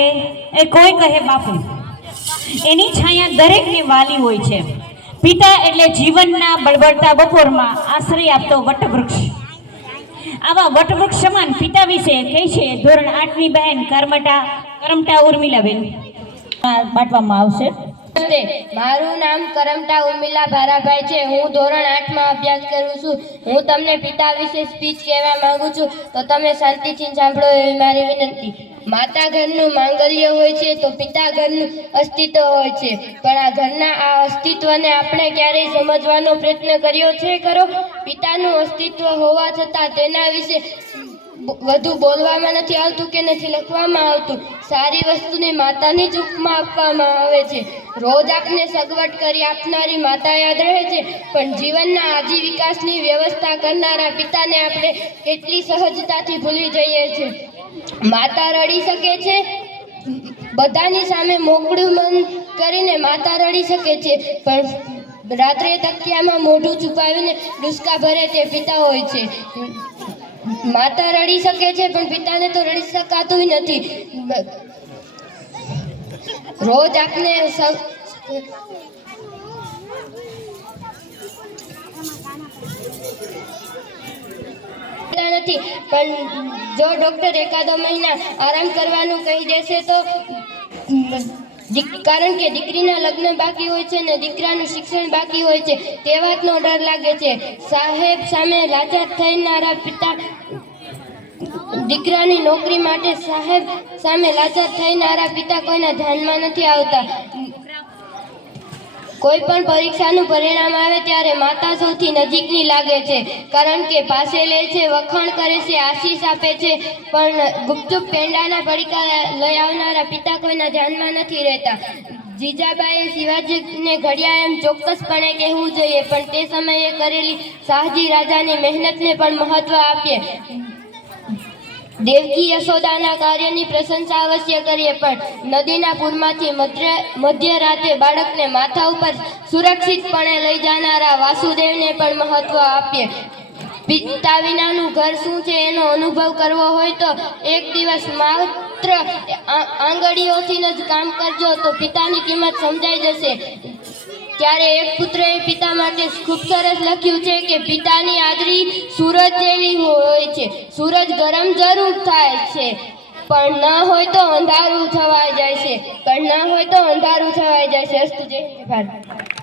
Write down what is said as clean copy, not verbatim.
એ કોઈ કહે બાપુ, એની છાયા દરેકને વાલી હોય છે. પિતા એટલે જીવનના બળબડતા બપોરમાં આશ્રય આપતો વટવૃક્ષ. આવા વટવૃક્ષ સમાન પિતા વિશે કહે છે ધોરણ 8ની બહેન કરમટા ઉર્મિલાબેન. બાંટવામાં આવશે. મારું નામ કરમટા ઉર્મિલા ભારાભાઈ છે. હું ધોરણ 8માં અભ્યાસ કરું છું. હું તમને પિતા વિશે સ્પીચ કહેવા માંગુ છું, તો તમે શાંતિથી સાંભળો એવી મારી વિનંતી. માતા ઘરનું માંગલ્ય હોય છે તો પિતા ઘરનું અસ્તિત્વ હોય છે, પણ આ ઘરના આ અસ્તિત્વને આપણે ક્યારેય સમજવાનો પ્રયત્ન કર્યો છે ખરો? પિતાનું અસ્તિત્વ હોવા છતાં તેના વિશે વધુ બોલવામાં નથી આવતું કે નથી લખવામાં આવતું. સારી વસ્તુને માતાની જ ઉપમા આપવામાં આવે છે. રોજ આપને સગવડ કરી આપનારી માતા યાદ રહે છે, પણ જીવનના આજીવિકાસની વ્યવસ્થા કરનારા પિતાને આપણે કેટલી સહજતાથી ભૂલી જઈએ છીએ. માતા રડી શકે છે, બધાની સામે મોકળું મન કરીને માતા રડી શકે છે, પણ રાત્રે તકિયામાં મોઢું છુપાવીને ડુસકા ભરે તે પિતા હોય છે. માતા રડી શકે છે, પણ પિતાને તો રડી શકાતું નથી. રોજ આપને નથી, પણ જો ડોક્ટર એકાદો મહિના આરામ કરવાનું કહી દેશે તો, કારણ કે દીકરીના લગ્ન બાકી હોય છે ને દીકરાનું શિક્ષણ બાકી હોય છે, તે વાતનો ડર લાગે છે. સાહેબ સામે લાચાર થનારા પિતા, દીકરાની નોકરી માટે સાહેબ સામે લાચાર થનારા પિતા કોઈના ધ્યાનમાં નથી આવતા. કોઈ પણ પરીક્ષાનું પરિણામ આવે ત્યારે માતા સૌથી નજીકની લાગે છે, કારણ કે પાસે લે છે, વખાણ કરે છે, આશીષ આપે છે, પણ ગુપચુપ પેંડાના પડીકા લઈ આવનારા પિતા કોઈના ધ્યાનમાં નથી રહેતા. જીજાબાઈએ શિવાજીને ઘડિયા એમ ચોક્કસપણે કહેવું જોઈએ, પણ તે સમયે કરેલી શાહજી રાજાની મહેનતને પણ મહત્વ આપીએ. દેવકી યશોદાના કાર્યની પ્રશંસા અવશ્ય કરીએ, પણ નદીના પૂરમાંથી મધ્યરાતે બાળકને માથા ઉપર સુરક્ષિતપણે લઈ જનારા વાસુદેવને પણ મહત્વ આપીએ. પિતા વિનાનું ઘર શું છે એનો અનુભવ કરવો હોય તો એક દિવસ માત્ર આંગળીઓથી જ કામ કરજો તો પિતાની કિંમત સમજાઈ જશે. ત્યારે એક પુત્રએ પિતા માટે ખૂબ સરસ લખ્યું છે કે પિતાની આદરી સૂરજ જેવી હોય છે. સૂરજ ગરમ જરૂર થાય છે, પણ ન હોય તો અંધારું છવાઈ જાય છે. અસ્તુ જય ભારત.